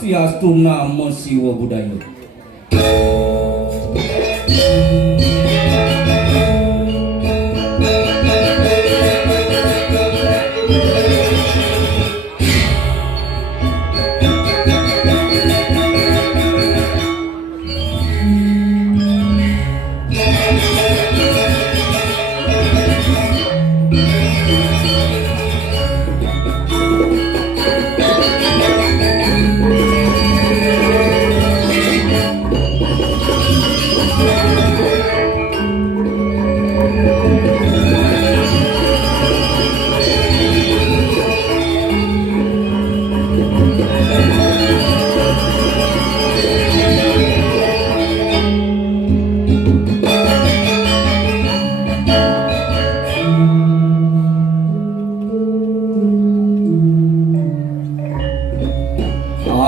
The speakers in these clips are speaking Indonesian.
Swastiastu, Namo Siwa Budaya.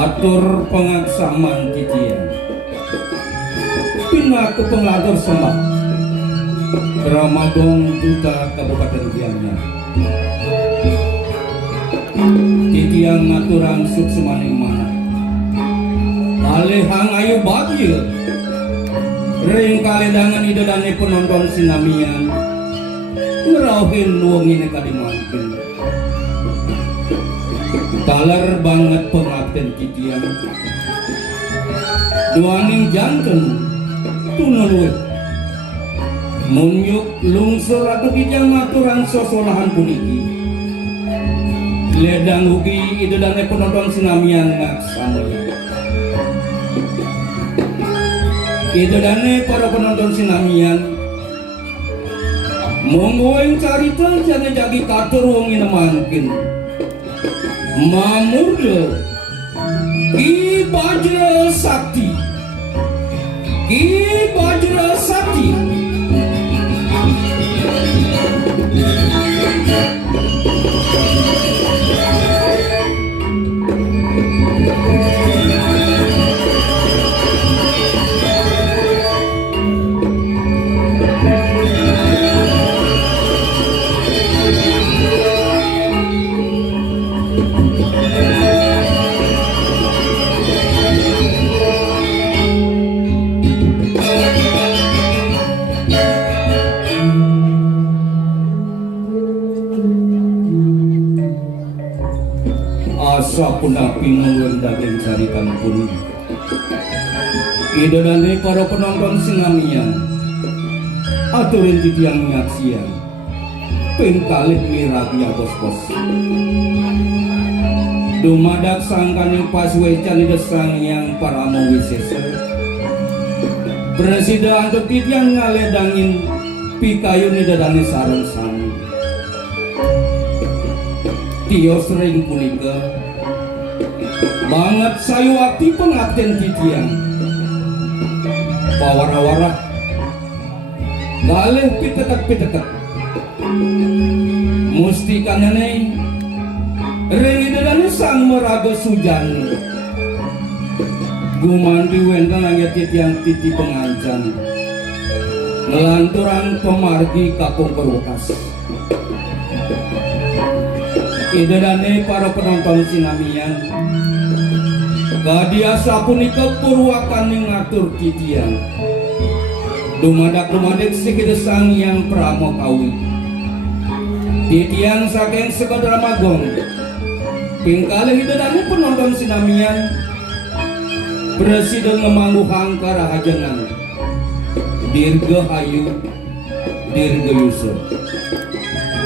Atur pengaksaman titian pinaku pengatur sembah Ramadong Duta Kabupaten Gianyar titian ngaturan suksumaning mana alehang ayu bagil ring kaledangan idodane penonton sinamian ngerauhin luwengine kadimantin talar banget pengabden titian duaning janten tunulwe munyuk lungsur atau kijang maturan sosolahan puniki ledang ugi idodane penonton sinamian ngaksamaya idodane para penonton sinamian monggoeng carita jane jagi katur wong inemankin Mamurya Ki Bajra Sakti Ki Bajra Sakti asa punah pinungwen daging carikan pun idodane para penonton sinamian aturin titiang nyaksian pengkalih miragi bos-bos dumadak sangkaning paswecan desang yang para mawisesa presida untuk titiang ngaledangin pikayun idodane sareng-sareng tio sering punika banget sayu akti pengabden titian pawara-wara galih piteket-piteket musti kanane ring sang meraga sujan gumanti wenten angget titian titi pengancan ngelanturan pemargi kakung perwekas idodane para penonton sinamian kadiasa punika purwakan ngatur titian dumadak sikidesang yang pramo kawi titian saking Sekodramagong pingkalih idodane penonton sinamian presiden ngemangguhang karahajengan Dirgahayu Dirgayusa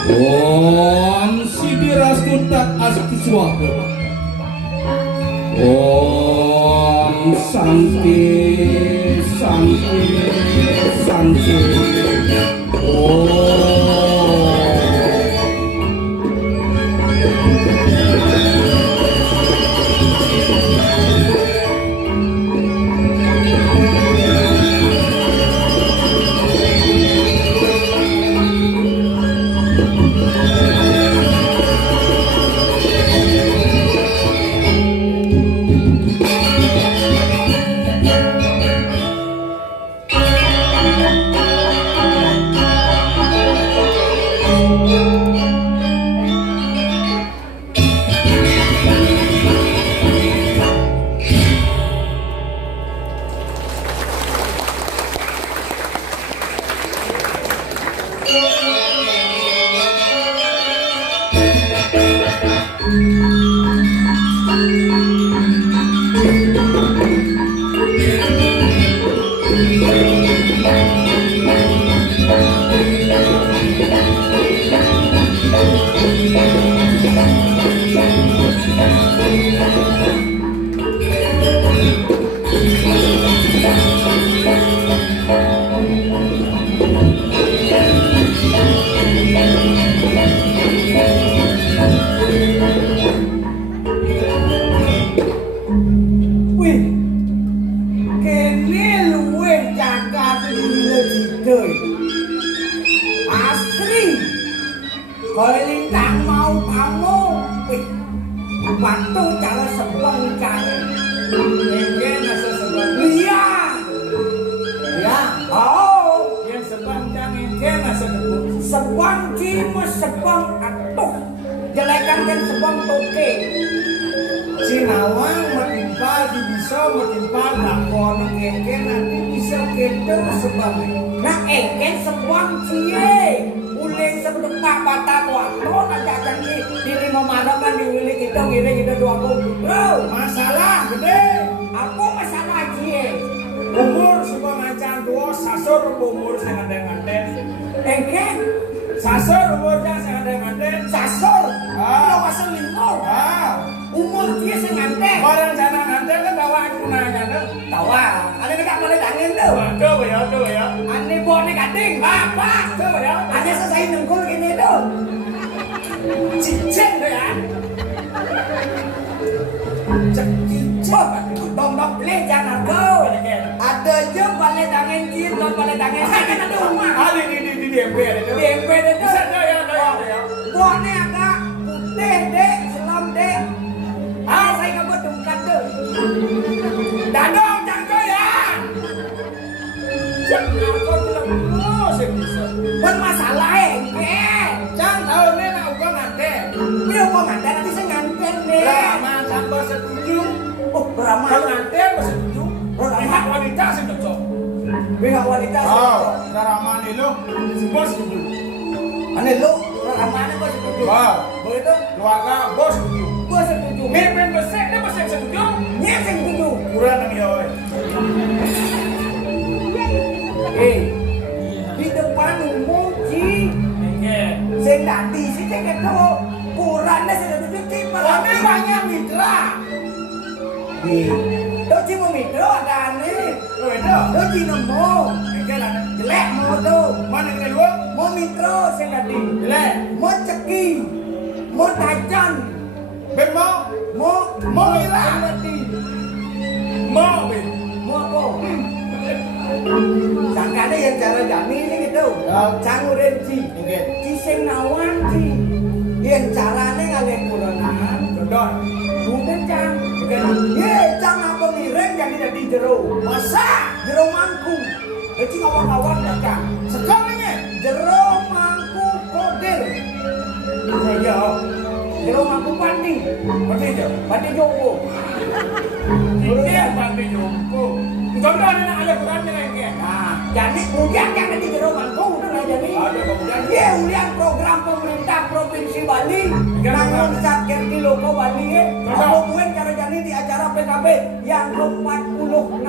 Om Sidirastuntat Astiswaha Om Santi Santi Santi Om Wih, kene luwih cakate dile didoi. Asri. Kaya lintang mau kamu. Wih, waktu cara sebong cari. Engke nasa sebang. Iya. Ya, oh. Yang sebang jang engke nasa debut. Sebong cimo sebong atuh. Jelekan kan sebong toke. Sinawang metimpa di bisa metimpa lakon engke nanti bisa gitu sebang. Nah, eken sebong cie. Uling sebelum pak bata waktu aja di lima malam kan diulik itu ngiring itu 20 bro. Masalah gede. Aku masalah cie. Umur sebang acan tua sasur umur sing ngandeng-ngandeng. Eken Sasur umurnya sing ngandeng-ngandeng. sasor. Ah. Lo kasih limo. Ah, Umur dia sengandeng. barang jana ngandeng kan bawa aku nanya tuh. Tawa. Ada dekat boleh tangin tuh. Tuh ya. Ane bone kading. Apa? Tuh ya. Ada selesai nengkul gini tuh. Cicing tuh ya. Cicok. Dong beli jangan kau. Ada je boleh tangin jin, non boleh tangin. Saya kan ada rumah. Ali di DMP ada tuh. DMP itu. Bisa tuh ya. Bone agak putih dek, selam dek. Ah, saya nggak buat dungkan tuh. Dadong cangko ya. Jangan kau bilang oh sih bisa. Bermasalah engke. Cang tahun ini nak uang ngandeng. Dia mau nganten nanti saya nganten deh. Rama sampai setuju. Oh, beramal. Kalau ngandeng masih setuju. Pihak wanita sih cocok. Pihak wanita. Oh, Rama nih lo, si bos setuju. Ane lu, ramane gua setuju. Wow. Begitu, Keluarga bos setuju. gua setuju. Mimpin besek dia masih setuju. Nyet sing setuju. Kurang nih ya. Di depan umum Ci, Oke. sing dadi sih cek itu kurangnya sing setuju Ci Kami banyak mitra. Tuh Ci mau mikro ada aneh. Lo itu. Tuh Ci nemu. Oke lah. Jelek mau tuh. Mana yang kedua? Mau mikro sing dadi. Jelek. Mau ceki. Mau tajan. Ben mau. Mau hilang. sing dadi. Mau ben. Mau apa? Sangkane yang cara jami ini gitu. Cangurin Ci. Oke. Ci sing nawan Ci. Yang carane ngalih kurenan. Contoh. Bukan Cang. Oke. Ye, Cang apa miring jadi dari jero. Masa? Jero mangku. Jadi kawan-kawan ya Cang. Sekolahnya. Jero mangku kodir. Iya. Jero mangku pandi. Berarti aja. Pandi Joko. Ini pandi jompo. Contoh ini nak ada Quran dengan ini. Nah, jadi kemudian yang nanti jero mangku udah lah jadi. Ada kemudian. Ye, ulian program pemerintah Provinsi Bali. Nangun sakit di loko Bali ye. Apa mungkin cara jadi di acara PKB yang ke-46.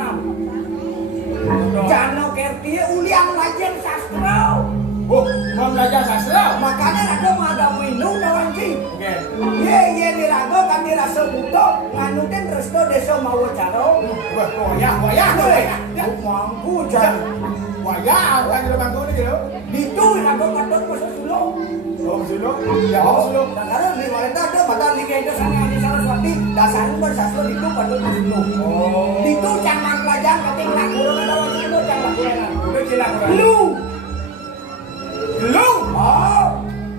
Jano Kerti ulian lajen sastra. Oh, mau belajar sastra. Makanya rago ada minum lawan Ci. Oke. Ye di rago kan dirasa butuh nganutin resto desa Mawacaro. Wayah tuh ya. Mampu jan. Wayah, orang di bangku ini gitu. Itu rago patut masuk sulung. Oh, sulung. Ya, oh, sulung. Karena di Walenda ada mata liga itu sana di Saraswati dasarnya bersaslo itu patut sulung. Oh. Itu jangan pelajaran keting lakuran lawan itu jangan lakuran. Udah jelas Quran. Lu. Lu. Oh.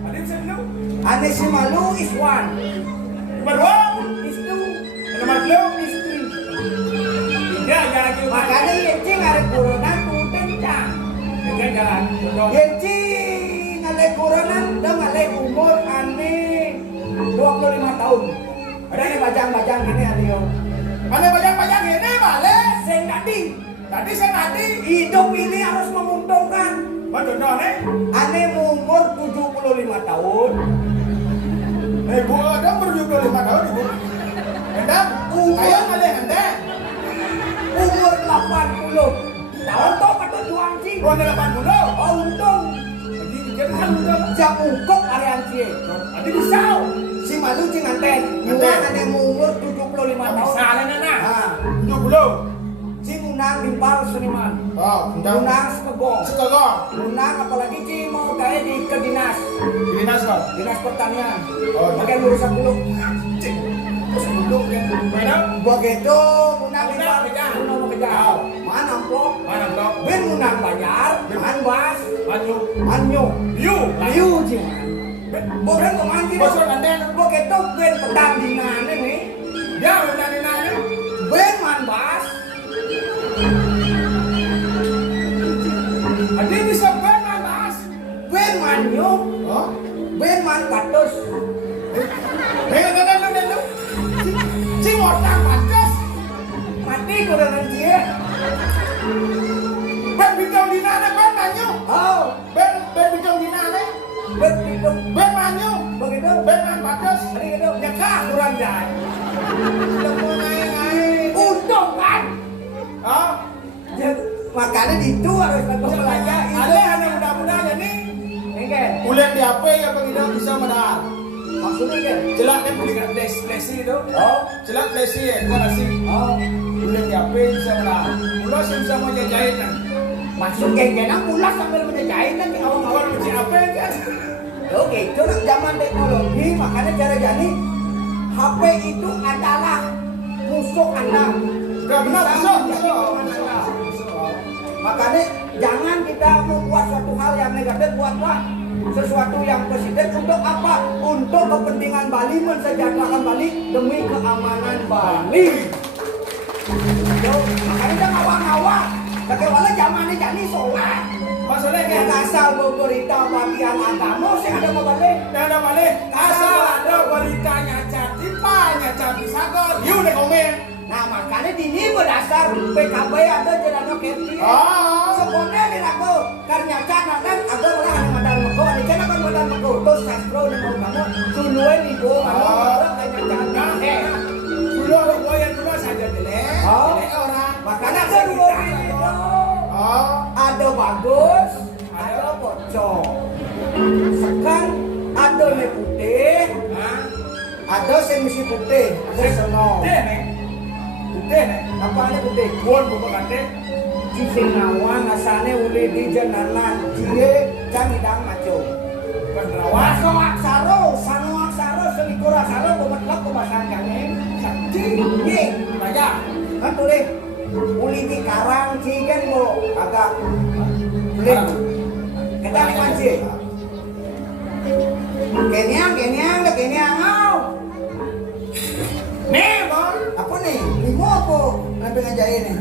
Ada bisa lu. Ane si malu is one. Beruang. Is two. Nama lu. Is three. Tiga jalan ke Makanya Yenci ngarep corona kumpeng Cang. Tiga jalan. Contoh. Yenci ngalek corona dan ngalek umur ane 25 tahun. Ada nih bajang-bajang gini Alio. Ada banyak ini balik. Sing tadi Tadi saya tadi. hidup ini harus menguntungkan. Mau contoh nih. Ane umur 75 tahun. Bu ada berjumlah Kayak malih ente. umur 80 tahun toh patut juang sih. Ruang 80. Oh untung Jadi kan kan udah. jam ukok arean sih. Adi bisa. Si malu cing anten. Nyuang ada yang umur 75 tahun. Salah nana. Ah, 70. si munang dimpal seniman. Oh, Munang sekegong. Sekagong. Munang apalagi si mau kayak di ke dinas. Dinas kok. Dinas pertanian. Oh, Pakai lulusan dulu. Cik. Terus dulu kan. Mana? Begitu munang Munang dimpal. kejar. Munang mau kejar. Mana amplop? Mana blok? Ben munang bayar. Man bas. Maju. Manyo. Liu. Liu cing. Bukan kemanci. Bosor anten. Begitu ben pertandingan ini. Ya, nana. Ben man bas. Adi bisa benar mas. Ben manyo. Oh. Ben man patus. Nana. Cing orang padas. Mati kurangan dia. Ben bidang di nana ben manyu. Oh. Ben bidang di nana. Ben itu. Ben manyu. Begitu. Ben man padas. Hari itu. Nyekah kurang jalan. Sudah mau naik. Untung kan. Oh. Ya, makanya itu harus bagus belajar. Ada anak muda-mudanya nih. Ini kan. Kuliah di HP ya begitu bisa medal. Maksudnya kan. Jelak kan beli lesi itu. Oh. Jelak lesi ya, kasih. Oh. Kuliah di HP bisa medal. Pulau sih bisa mau jajahin kan. Maksud geng-gengan pulas sambil menjahit kan di Awal awal-awal. mesti HP kan. Oke, itu nak zaman teknologi, makanya cara jadi HP itu adalah musuh Anda. Gak benar, Bisa musuh. menjadi lawan Anda. Makanya jangan kita membuat suatu hal yang negatif, buatlah sesuatu yang positif untuk apa? Untuk kepentingan Bali, mensejahterakan Bali demi keamanan Bali. Yo, makanya kita ngawang-ngawang. Bagaimana zamannya jadi sholat. Masalahnya Yang kan. asal berita bagian agama sih ada mau balik. Ada balik. Asal ada beritanya jadi banyak jadi sakot. Yuk deh komen. Nah makanya ini berdasar PKB ada jalan kenti. Oh. Sebenarnya di aku karena cara kan ada orang yang modal meko, ada cara kan modal meko. Terus sastro dan mau kamu suluan ibu, orang banyak cara. Dulu orang goyang dulu saja jelek. Oh. Jelek orang. Makanya ada dua ini. Oh. Ada bagus, ada bocor. Sekarang ada yang putih, ada yang mesti putih, ada senong. Putih nih. Putih nih. Apa ada putih? Bon bukan kate. Cicing nawang asane uli di jenanan cie camidang maco. Penerawan. Waso aksaro, sano aksaro, selikur aksaro, kometlak kebasan kangeng, sakti, ye. Banyak. Kan tulis, uli di karang cigen mo, agak kulit. Kita nih manci. Kenyang, ngau. Nih, Bang. Apa nih? Limo apa? Nanti ngajain nih.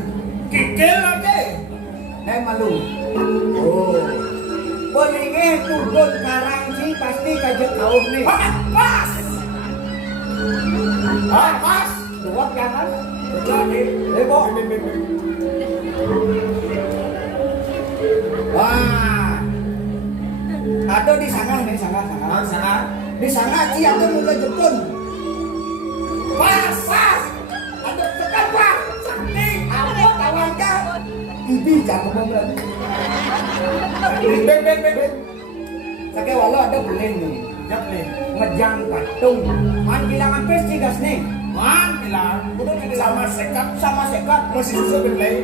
Kikil lagi. Malu. Oh. Boleh turun karang sih pasti kajak kau nih. Pas. Ah, pas. Dua jangan. Jadi. Lebo. Wah. Ada di sana nih, sana. Sana. Di sana Ci ada mulai Jepun. Pas. Ada tekan Pak. Sakti. Apa kawan kau? Bibi jangan ngomong. Ben. Sakit walau ada beleng nih. Jap nih. Ngejang patung. Man bilang apa sih gas nih? Man bilang, sama sekat masih susah berlay.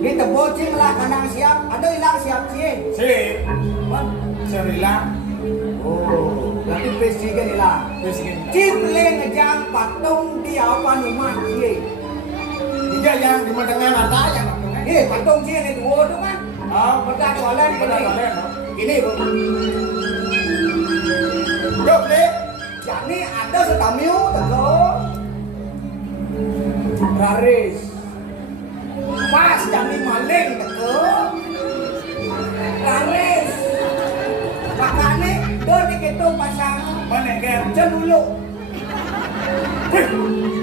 Di tebocing lah kanang siap. Ada hilang siap sih. Sip. Man. Serila. Oh, berarti pesi kan hilang. Bisikin. Ciple ngejang patung di apa rumah sih? Tiga yang di matangnya mata yang matangnya. Eh, patung sih ini dua tuh kan? Oh, Pegang soalan Pegang ini. soalan, Ini bu. Jom deh. Jadi ada setamiu teko. Raris. Pas jadi maling teko. Raris. Makanya dia gitu pasang Mana ger? celuluk. Wih,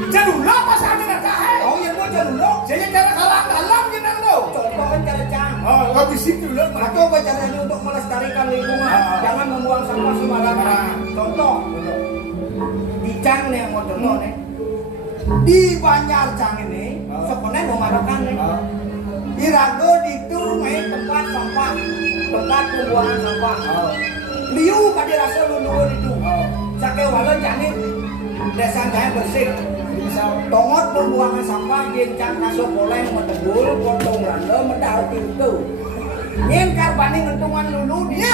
jadul apa saja nak kah? Oh ya gua celuluk. Jadi cara kalang dalam kita lo. Contoh kan cara cang. Oh, habis itu lo. Atau apa caranya untuk melestarikan lingkungan? Jangan membuang sampah sembarangan. Contoh, di cang nih yang mau contoh nih. di Banjar Cang ini sebenarnya memarokan nih. Irago itu tempat sampah, tempat pembuangan sampah. Liu kadi rasa luluhur itu. Sake walau janin desa saya bersih. Tongot pembuangan sampah jencang kasuk poleng metebul potong randa medal itu. Nyen karbani ngentungan lulu dia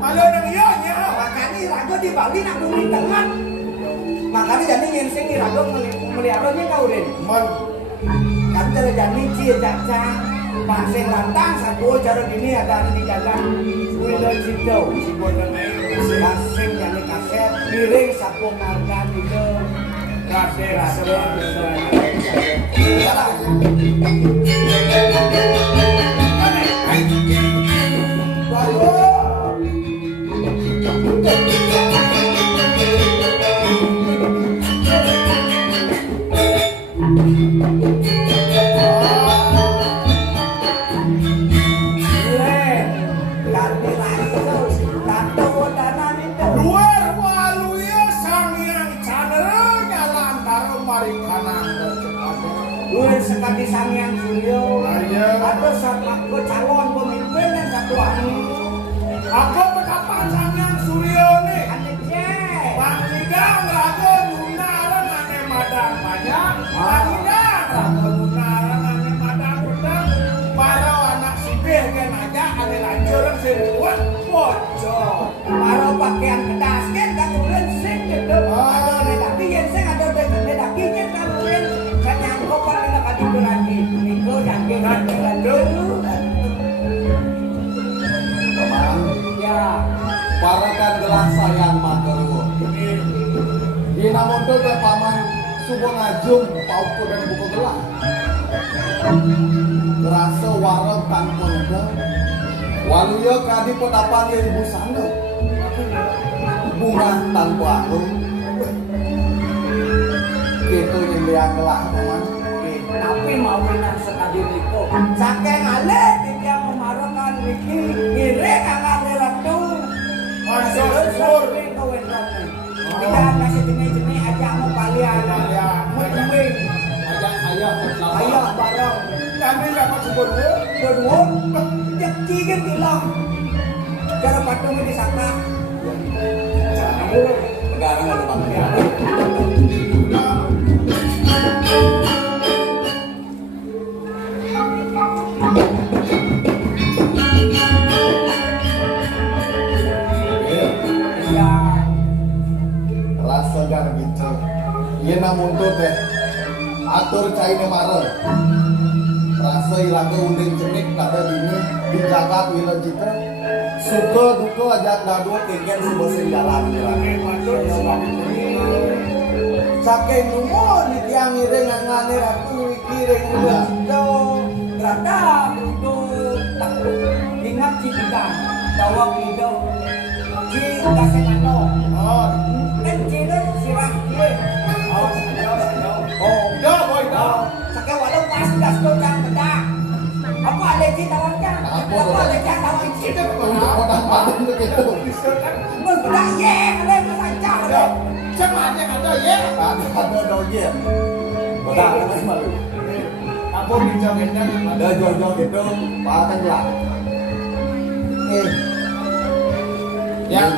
malu nang iya nya. Makanya Irago di Bali nak di tengah. Makanya jadi nyen sing Irago melihara nya kaurin. Kan cara jadi cie caca paseng lantang satu cara gini ada di jalan Wilo Cido paseng jadi kaset piring sapu marga itu rase luar waluya sang yang canernya lantar marikanan luar sekali sang yang suryo Ayo. atau sama ke calon pemimpin yang satu anu aku betapa sang yang suryo nih anaknya Bang Idang rago nunaran ane madang banyak Bang Idang rago nunaran ane madang pedang para anak sipil kan aja ane lanjuran seribuan bocor Maro pakaian kedas kan kalurin sing gitu. Ada nedaki yang sing ada nedaki yang kalurin kanyang kopar kita kadi lagi. Niko dan lanjut. Paman, Ya, parakan gelas sayang makeruh. Dina mondo ke paman subuh ngajung pauku dan buku gelas. Terasa warung tanpa neda. Waluyo kadi petapang yang ibu sando. Bunga tanpa aku. Gitu yang gelas paman. tapi mau menang sekali niko. Saking alih dia memarokan Riki ngiring angane ratu. Masuk sur. Kita kasih jenis-jenis aja mau kalian. Mau temuin. Ajak ayah Ayo bareng. kami dapat sebut Kedua, yang tiga bilang cara patung di sana. Negara nggak ada paman. Ya, Rasa gar gitu. Iya namun tuh teh atur cai marel. Rasa ilang unding cenik pada ini dijaga wila cita. Suka duka ajak dadu keken sebuah jalan jalan. saking numon di tiang ngiring ngangane ratu kiring udah sido. Rata untuk ingat cinta bahwa hidup cinta semano. oh Kan cinta sirah gue. Oh, dah boy dah saking walau pas gas tuh jangan bedak. Apa alergi tawangnya? Apa alergi tawang cinta? Untuk kodang paden tuh gitu. Bedak ye, ada bersancah ada. cepat yang ada ya Ada dojen. Kodang apa malu. aku bicaranya Ada jojo gitu. Paten lah. yang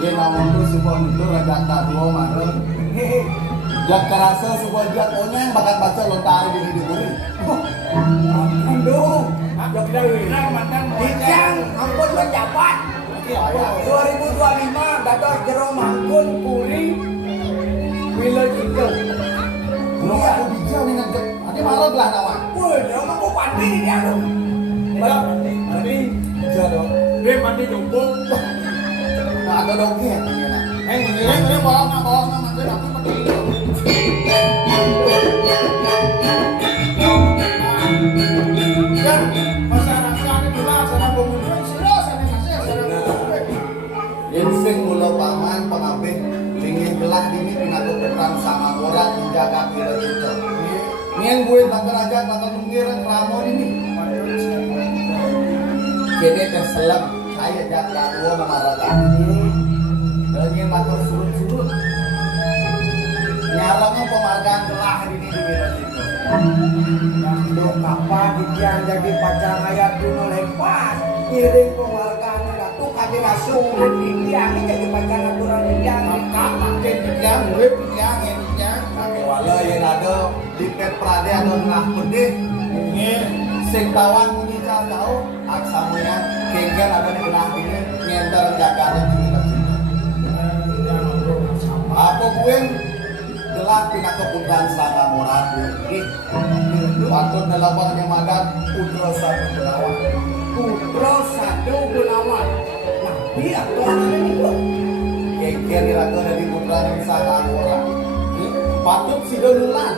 Iya namun tuh sebuah itu rajak dadu marel. Hehe. Jak kerasa sebuah jak onyeng bakat baca lontar di diburi. Aduh, jok dari mantan Dijang ampun menjabat 2025 dados jero mangkun puri Wilo Cido. Lu aku bijak nih ngajak. Nanti malah belah nama. Woi, jero mangkun pandi di dia tuh. Jadi Bijak dong. dia mandi jombong Nah ada dogen. ini bawa nama mantan aku mandi dan masyarakat itu lah sana pemuda sudah sana kasih sana Yensing mula paman pengabeh lingin gelah dini pinaku perang sama orang menjaga kira kita. Nien gue takkan aja takkan mengiring ramon ini. Kini terselap saya jaga dua memarahkan ini. Dan ingin takkan surut-surut. Nyalangnya pemagang gelah ini Untuk kapan dia jadi pacar ayat dulu lepas iring penghargaan ratu kami langsung dia ini jadi pacar aturan dia maka makin pikiran duit pikiran ini kaki wala yang ada di Prade atau tengah pedih ini sing tawan muni jauh aksamanya kengkel ada di tengah ini ngenter jaganya di apa gue gelap pindah kebutuhan sama moral waktu dalam yang makan putra satu Gunawan putra satu Gunawan nah dia tuan ini kok kengkel diraga dari putra yang sangat orang patut si Donulan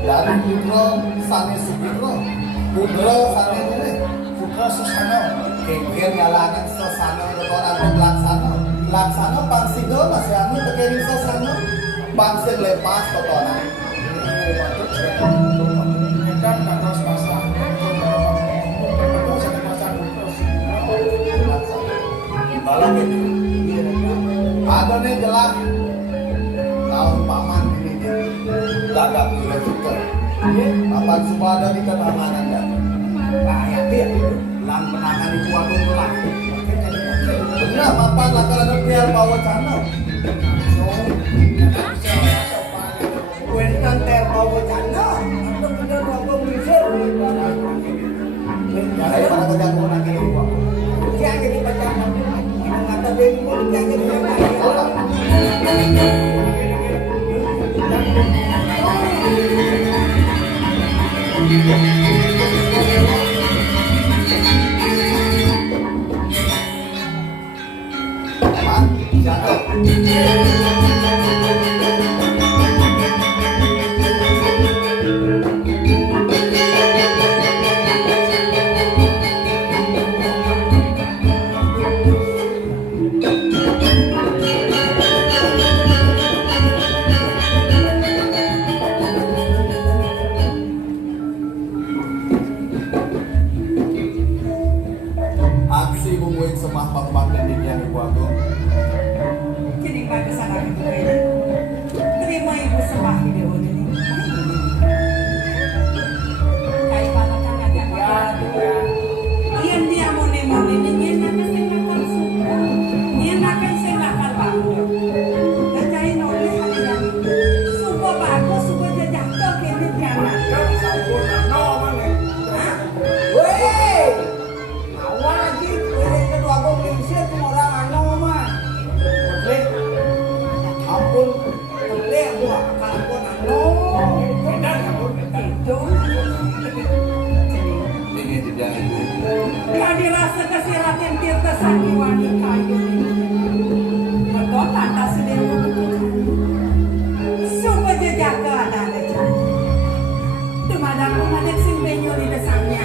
dari putra Sane Sukiro putra Sane Nune putra Susano kengkel nyalakan Susano ketuanan Laksano Laksano pangsido masih anu tekerin Susano bangsa lepas ketuanan patut kan tak terus pasang betul saya pasang terus balik itu ada nih jelas tahun paman ini gagap gila juga kapan semua ada di ketenangan ya kayak dia itu lang menangani suatu gelang benar papan lakar ada pial bawa cano Wentan terbawa canda untuk kita bawa misal dari mana kejagung lagi nih pak dia jadi pacar yang kata dia itu dia jadi orang Pak, jatuh. Aksi membuat semah pempak dan yang ibu Jadi Pak kesana gitu ini. Terima ibu sembah video ini. Kayak mana kan agak ya. Iyan dia mone ini iyan nak sing nakal suka. Iyan nakal sing nakal banget. Kacai noleh ada yang suka bagus suka jajak ke kene piana. sampun no mana weh awal lagi iring kedua aku melisir ke orang anu mah boleh ampun boleh gua kalaupun anu beda sampun Itu. ini tidak ibu Gak dirasa kesiratin tirta sangiwani kayu betul tanda sedih suka jejaka ada aja tumadang kumadek sing benyo di desangnya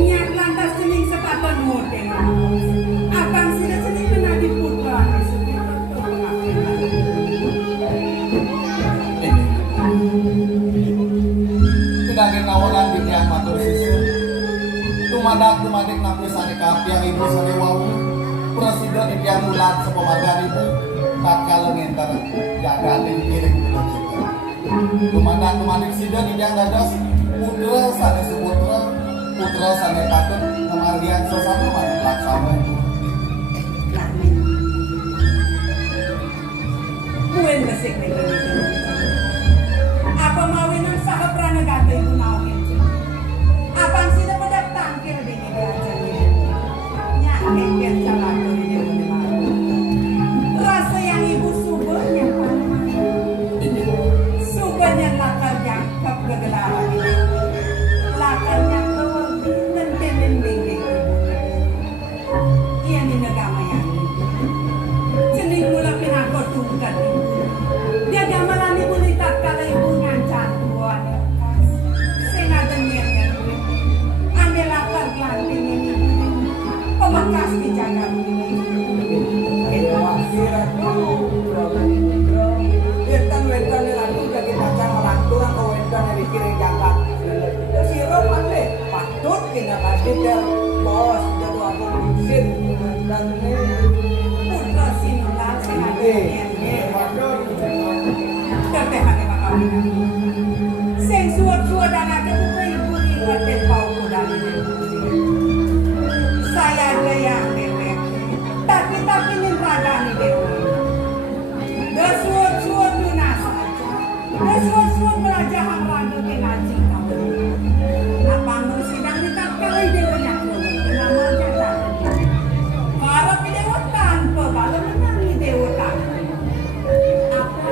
nyak lantas sening sepatan mode abang sida sening kena diputra tidak kenawalan di yang matur sisi tumadak napisane kapi yang ibu sane wau presiden di yang ulat sepemargan ibu tatkala ngenter jaga den kiring kita tumadak sida di yang dados putra sane suputra putra sane patut kemargian sesama manut laksana Buen besik nih apa mawinang saha pranagata ibu nauhin abang sida pada tangkir di ini aja nyak kengken salatu di dia rasa yang ibu subahnya subahnya lakar jangkap kegelaran ini lakarnya keluar dan tending iya nih negama yang cening mula pinakot tungkat dia gamelan ibu litat kala ibu ngancan buat sengaja niatnya ande lakar glanting ini pemakas dijaga Wentan lagi jadi pacar melantur atau wentan dari kiri jagat. Si Roman deh patut kena kasih dia bos jadi aku melisir dan putra sinular sengaja niatnya waduh tapi hati bakal Sing suwut-suwut anake kuwi ibu ngerti pau kudane. Saya ada yang mewek, tapi ning ragane dewe. Suwut-suwut lunas aja. Suwut-suwut belajar rangga ke ngaji kamu. Apa nu sidang ditakkai dewe nyakro. Nama jata. Para dewa tanpa kalau menangi dewa tanpa. Apa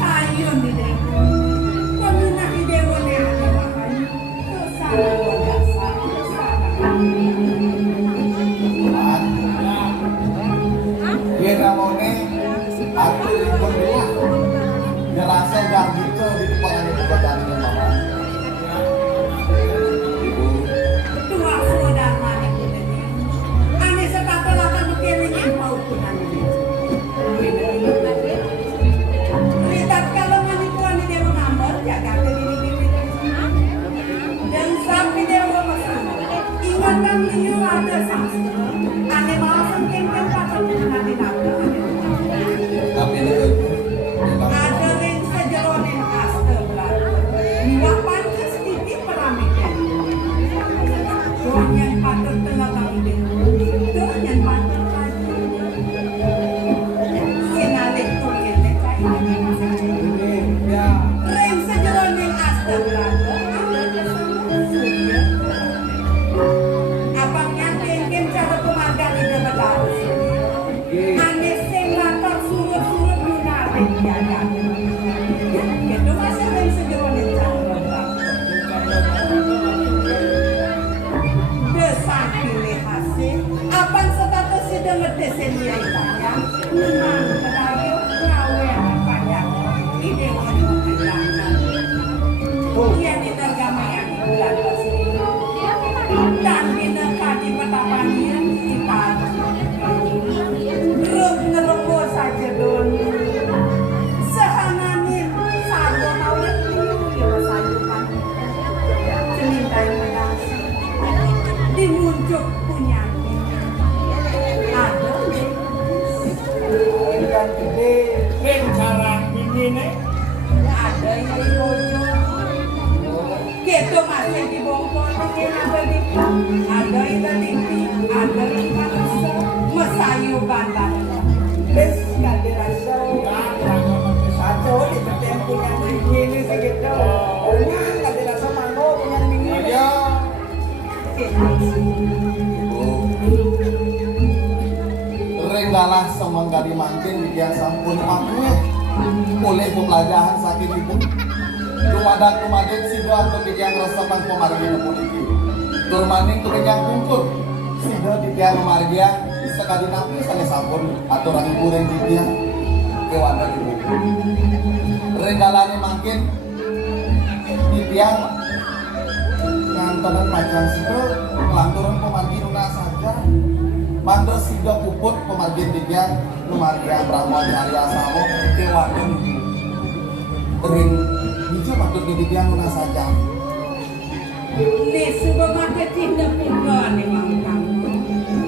kayu ni dewa. Peminati dewa ni ada makan. Kesana biasa. Dia namanya aku ikut dia. Dia rasa gak gitu di depan ada pekerjaan ini mama. Tua sudah mana kita ni. Ane sepatah lakan berkering yang mau kita ni. Ritat kalau mani tuan ni dia mengambil jaga diri. Dan sampai dia masuk. Ingatan liu ada sangsi. Ane mau sengkengkan patut nanti nafsu. Tapi ini Ada yang sejeronin asta belakang. Dua pantas titik peramikan. Doang yang patut tengah tanggung. Doang yang patut lagi. Sinalik tulian lecai. Rem sejeronin asta belakang. Ada kesemua surya. Abangnya kengkem cara pemadam di dalam harus. Ane sing latar surut-surut lunarik jaga. Itu masih rem sejeronin cara. Besar pilih hasil. Apa status sudah ngedesen dia tanya. Memang kedayu kawe panjang. Ide mau kejangan. Dia di tergama yang di bulan bersih. Dan di nekati petapanian kita. Grup ngerembo saja don. Sehananin sago maulet ini sayuran. Cemintai medasi. Dimuncuk punya. Ada Ikan gede. Ring sarang ini nih. ada yang di bojong. Gitu masih di bongkol mungkin ada di ada yang di ada yang manusia mesayu bandar. Bes gak dirasa. Satu di yang punya ini segitu. Orang gak dirasa mango punya ini. Ya. Renggalah semenggari mangkin dia sampun maknya oleh pembelajaran sakit ibu. Tumadak sida untuk yang resapan pemargi nepun iki. Turmaning untuk yang kumpul sida yang margia sekali napi sale sampun aturan ibu reng dia ke wadah ibu. Renggalane mangkin tiang ngantenan macam sida lanturan pemargi nuna saja. Mantu sida puput pemargi tiang numargia Brahma di hari asamo ke wadah ibu. Ring bisa patut didikan mana saja. Ni sudah marketing dan pula ni mangkang.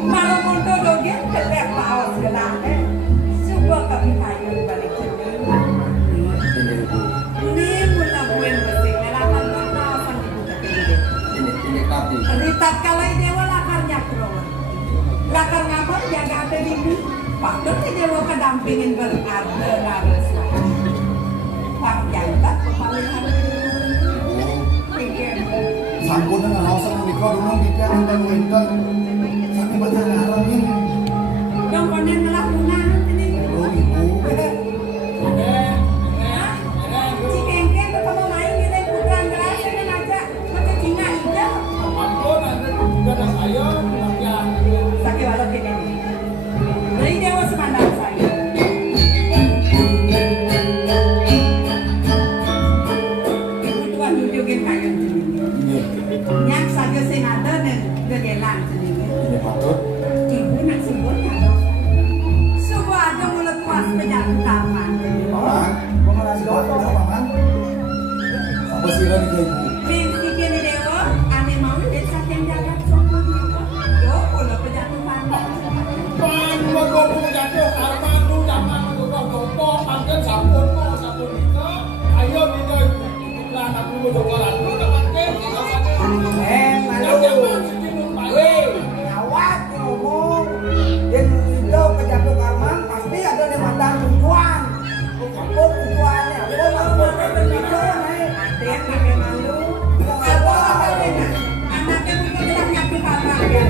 Malu untuk dogen kelak paus gelang. Sudah kami kayu balik cermin. Ni mula buen bersih. Melakukan tahu sampai buka tinggi. Ini tapi. Ritat kalau dewa lakarnya keluar. Lakar ngapa jaga ada diri. Patut dewa kedampingin berada laras. Panjang tak paling harus. Sampun dengan lausan menikah rumah kita enten sampai baca ngaramin. Yang konen melakukan ini. Oh ibu. Si kengkeng ketemu main kita putra beras ini aja macam Cina hijau. Ampun ada juga dan ayo ya. Sakit walau kita ini. Dari dewa semandang saya. Ibu tuan tunjukin kayu sendiri. Yang saja sing ada dan gegelan sendiri. Ini patut. Ibu nak sebut ada. Subuh ada mulut pas penyakit taman. Paman. Pengeras goto. Paman. Sampai sira di ibu. Binti kini dewa, ane mau dia sakit jaga sopan. Yo, kalau penyakit taman. Pan mau jatuh sampun nika ayo nika ikutlah anak dulu jokoran dulu dapat ke Malu. Weh, nyawat ngomong. Dan itu kejatuh karman pasti ada di mata tujuan. Apa tujuannya? Apa tujuannya? Ada yang pakai malu. Apa katanya? Anaknya punya gerak nyapi parah ya.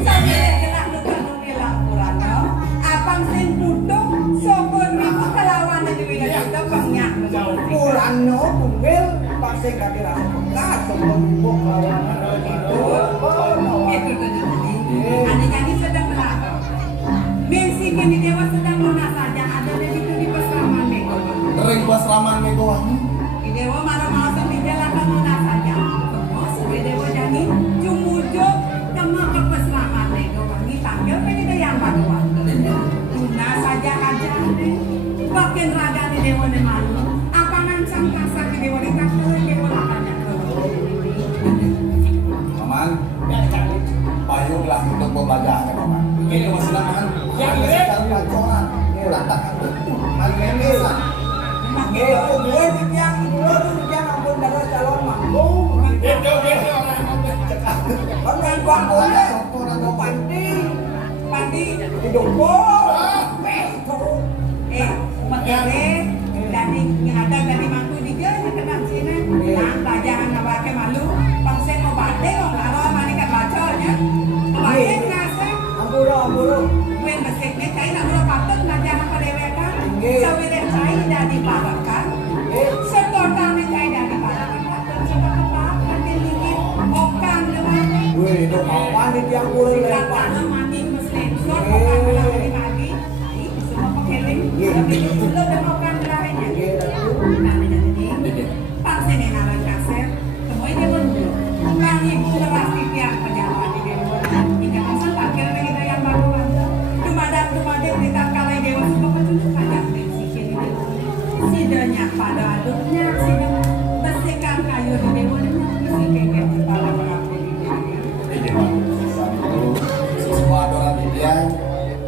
Saya gerak luka nungila kurano. Abang sin duduk sokon ribu kelawan di wilayah itu banyak. Kurano tunggal pasti gak dirasa bekas semua ibu lawan Itu tadi. Ada jadi sedang berlaku. Mensi kini dewa sedang lunas saja. Ada di situ di pesraman Mego. Ring pasraman Mego Wangi. Dewa malam-malam sendirian lunas saja. Terus dewa jadi cumujo kema ke pesraman Mego. Wangi panggil pengen yang baru waktu. Lunas saja aja deh. Bagian raga di dewa ni malu. Apa ngancam kasar di dewa ni kakak dewa lakannya. Paman, payunglah untuk pembelajaran paman. Itu masih lama yang sekarang pacoran. Lantakan itu. Alhamdulillah. Itu gue yang dulu tuh yang ampun dari calon manggung. gitu Kan bang boleh orang mau pandi hidup Makanya dari ada dari mantu di dia kenal sini. Nah, pelajaran apa ke malu. Bangsa mau bade mau kalau manikan baconya. Bade nasa. Amburo. Wen meseknya cai nak boleh patut pelajaran pada mereka. Sampai cai dari barakan. Setortane cai dari barakan. Patut coba apa? Nanti lingin okan dewan. Wih, itu kawan di tiang kulit lepas. Kata mandi muslim. So okan dari pagi. Semua pakai link. Tapi itu lo dan okan lainnya. Nanti jadi pasti nih nalar kasir. Semua ini benar. Kang ibu ngerasti tiang pejabat di dewa. Hingga pasal pakir kita yang baru aja. Cuma kita kalau dewa semua kecuali kayak prinsip ini. Sidanya pada aduknya sidang bersihkan kayu di dewa dan misi keket kepala berapa di dewa. Semua adoran didiang.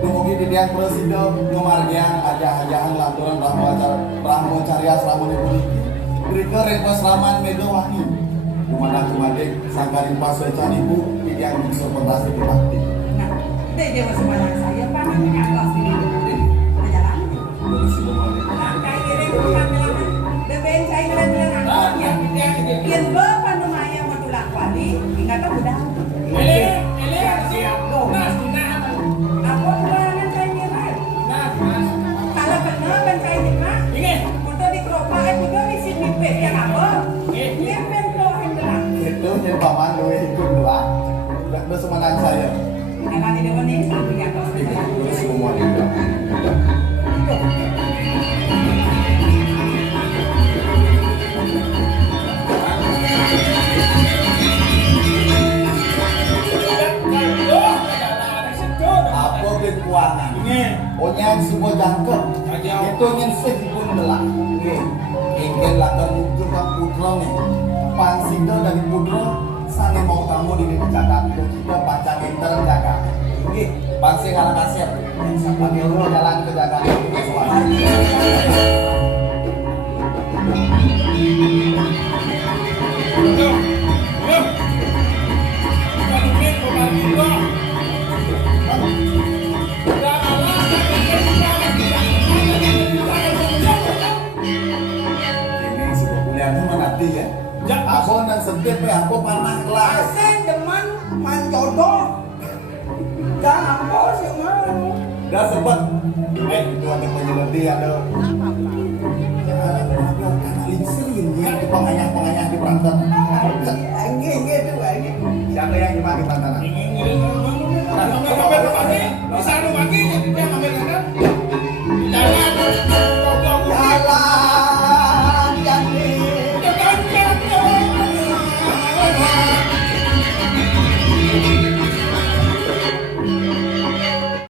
Dumugi didiang presiden numargiang aja-ajahan lanturan brahmacarias ramun ibu. Berika ring pasraman Mego Wangi. Dumana kumadek sangkaring paswe canibu didiang bisa pentasi di bakti. Nah, dewa sebanyak saya panahnya atas di dewa. Perjalanan. Terus itu mau Langkai kiri bukan bilang beben saya bilang angkotnya. Kian bapak numaya matulak wali, ingat tak udah. siap nas Apa bulangan saya kira? Kalau kena kan saya kira. ini Untuk di keropak itu misi mipet yang apa? Dia pento hendak. itu yang paman gue ikut dua. Gak ada semangat saya. Kalau di dewan ini saya punya kos. Terus semua itu. Apa kekuatan? Onyan sebuah jangkep. Itu ingin sehibun belak. Ingin latar muncul kan putra nih. Pansida dari putra sana mau kamu di Jakarta. Kita pancang inter jaga. Pansi ngalah kasir. Siapa dulu jalan ke Jakarta. Ini sebuah kuliah itu nanti ya. Aku dan sedih aku panah kelas. Asen demen main jodoh. Jangan apa sih mau. Dah sebut. Itu ada penjeledi ada. Lingsir ya di pengayah di perantau. Enggak tuh enggak. Siapa yang dimaki tantangan? Bisa anu bagi yang ambil